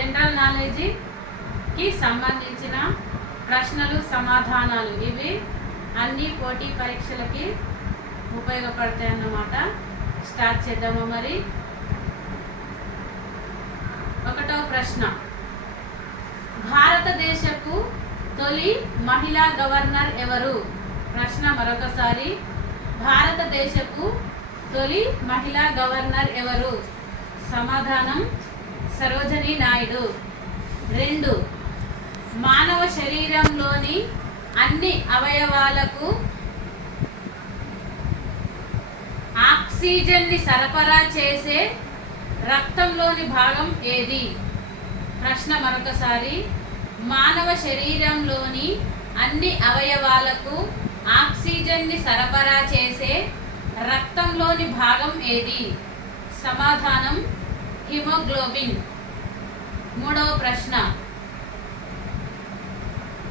General నాలెడ్జ్కి సంబంధించిన ప్రశ్నలు సమాధానాలు ఇవి అన్ని పోటీ పరీక్షలకి ఉపయోగపడతాయి అన్నమాట. స్టార్ట్ చేద్దామా మరి. ఒకటో ప్రశ్న, భారతదేశపు తొలి మహిళా గవర్నర్ ఎవరు? ప్రశ్న మరొకసారి, భారతదేశపు తొలి మహిళా గవర్నర్ ఎవరు? సమాధానం సరోజినీ నాయుడు. 2, మానవ శరీరంలోని అన్ని అవయవాలకు ఆక్సిజన్ని సరఫరా చేసే రక్తంలోని భాగం ఏది? ప్రశ్న మరొకసారి, మానవ శరీరంలోని అన్ని అవయవాలకు ఆక్సిజన్ని సరఫరా చేసే రక్తంలోని భాగం ఏది? సమాధానం హిమోగ్లోబిన్. 3వ ప్రశ్న,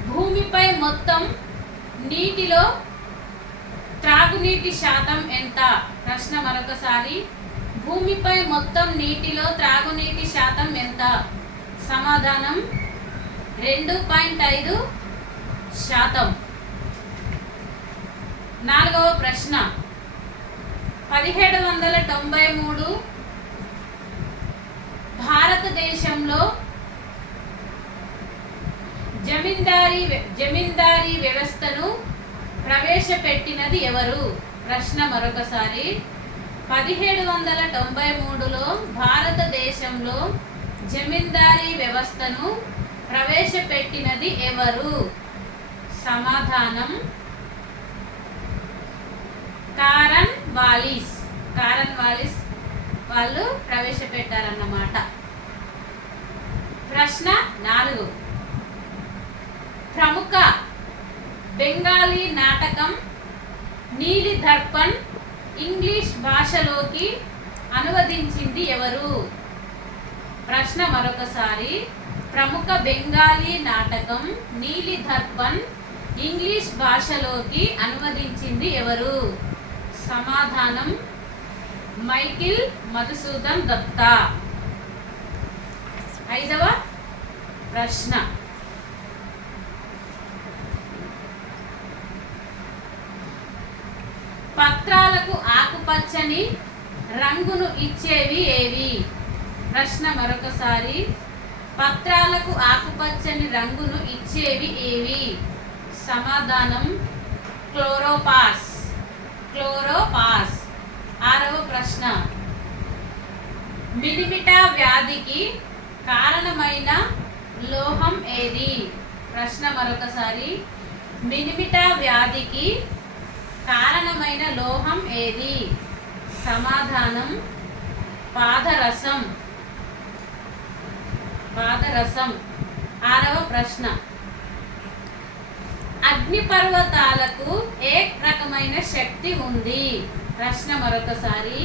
భూమిపై మొత్తం నీటిలో త్రాగునీటి శాతం ఎంత? ప్రశ్న మరొకసారి, భూమిపై మొత్తం నీటిలో త్రాగునీటి శాతం ఎంత? సమాధానం 2.5%. 4వ ప్రశ్న, 1793 భారతదేశంలో జమీందారీ వ్యవస్థను ప్రవేశపెట్టినది ఎవరు? ప్రశ్న మరొకసారి, 1793లో భారతదేశంలో జమీందారీ వ్యవస్థను ప్రవేశపెట్టినది ఎవరు? సమాధానం కారన్ వాలిస్ వాళ్ళు ప్రవేశపెట్టారన్నమాట. ప్రశ్న 4, ప్రముఖ బెంగాలీ నాటకం నీలి దర్పణ్ ఇంగ్లీష్ భాషలోకి అనువదించింది ఎవరు? ప్రశ్న మరొకసారి, ప్రముఖ బెంగాలీ నాటకం నీలి దర్పణ్ ఇంగ్లీష్ భాషలోకి అనువదించింది ఎవరు? సమాధానం మైఖిల్ మధుసూదన్ దత్తా. 5వ ప్రశ్న, పత్రాలకు ఆకుపచ్చని రంగును ఇచ్చేవి ఏవి? ప్రశ్న మరొకసారి, పత్రాలకు ఆకుపచ్చని రంగును ఇచ్చేవి ఏవి? సమాధానం క్లోరోపాస్. 6వ ప్రశ్న, మినిమిటా వ్యాధికి కారణమైన లోహం ఏది? ప్రశ్న మరొకసారి, మినిమిటా వ్యాధికి కారణమైన లోహం ఏది? సమాధానం పాదరసం. 6వ ప్రశ్న, అగ్నిపర్వతాలకు ఏ రకమైన శక్తి ఉంది? ప్రశ్న మరొకసారి,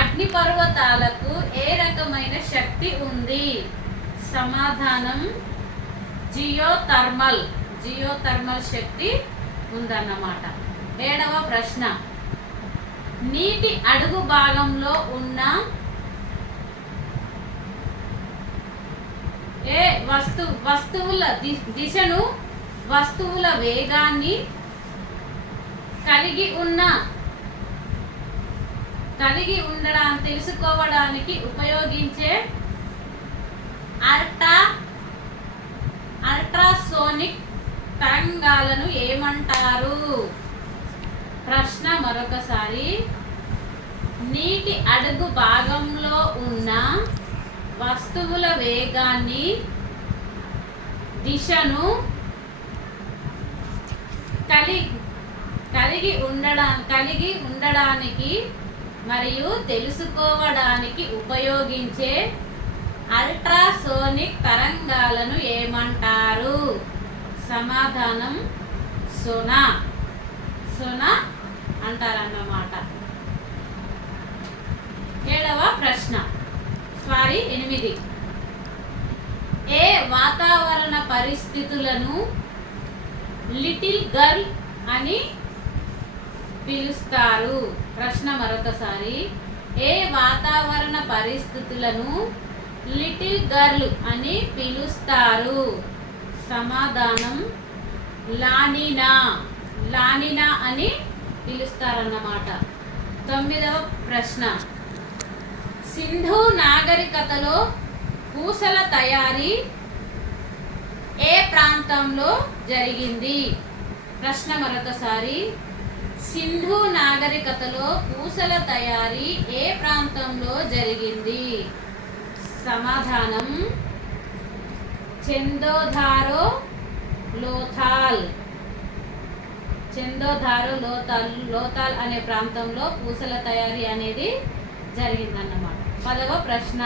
అగ్నిపర్వతాలకు ఏ రకమైన శక్తి ఉంది? సమాధానం జియోథర్మల్ శక్తి ఉందన్నమాట. 7వ ప్రశ్న, నీటి అడుగు భాగంలో ఉన్న ఏ వస్తువుల దిశను వస్తువుల వేగాన్ని కలిగి ఉండడానికి తెలుసుకోవడానికి ఉపయోగించే అల్ట్రాసోనిక్ తరంగాలను ఏమంటారు? ప్రశ్న మరొకసారి, నీటి అడుగు భాగంలో ఉన్న వస్తువుల వేగాన్ని దిశను కలిగి ఉండడానికి మరియు తెలుసుకోవడానికి ఉపయోగించే అల్ట్రాసోనిక్ తరంగాలను ఏమంటారు? సమాధానం సోనా అంటారన్నమాట. 7వ ప్రశ్న, 8. ఏ వాతావరణ పరిస్థితులను లిటిల్ గర్ల్ అని పిలుస్తారు? ప్రశ్న మరొకసారి, ఏ వాతావరణ పరిస్థితులను లిటిల్ గర్ల్ అని పిలుస్తారు? సమాధానం లానినా. లానినా అని పిలుస్తారన్నమాట. 9వ ప్రశ్న. సింధు నాగరికతలో పూసల తయారీ ఏ ప్రాంతంలో జరిగింది? ప్రశ్న మరొకసారి. సింధు నాగరికతలో పూసల తయారీ ఏ ప్రాంతంలో జరిగింది? సమాధానం చందోధారో లోథాల్. చందోధారో లోథాల్ అనే ప్రాంతంలో పూసల తయారీ అనేది జరిగిందన్నమాట. 10వ ప్రశ్న.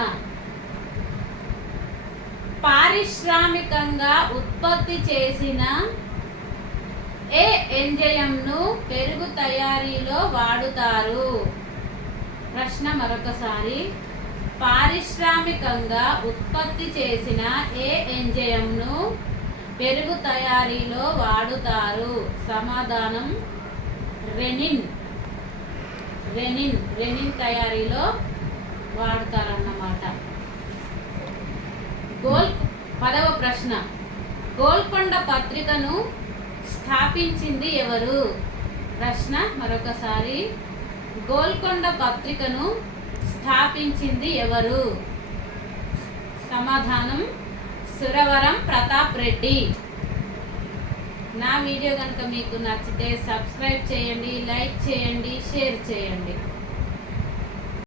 పారిశ్రామికంగా ఉత్పత్తి చేసిన ఏ ఎంజైమ్ను పెరుగు తయారీలో వాడుతారు? ప్రశ్న మరొకసారి. పారిశ్రామికంగా ఉత్పత్తి చేసిన ఏ ఎంజైమ్ను పెరుగు తయారీలో వాడుతారు? సమాధానం రెనిన్. రెనిన్ తయారీలో వాడుతారన్నమాట. 10వ ప్రశ్న. గోల్కొండ పత్రికను స్థాపించింది ఎవరు? ప్రశ్న మరొకసారి. గోల్కొండ పత్రికను స్థాపించింది ఎవరు? సమాధానం సురవరం ప్రతాప్ రెడ్డి. నా వీడియో కనుక మీకు నచ్చితే సబ్స్క్రైబ్ చేయండి, లైక్ చేయండి, షేర్ చేయండి.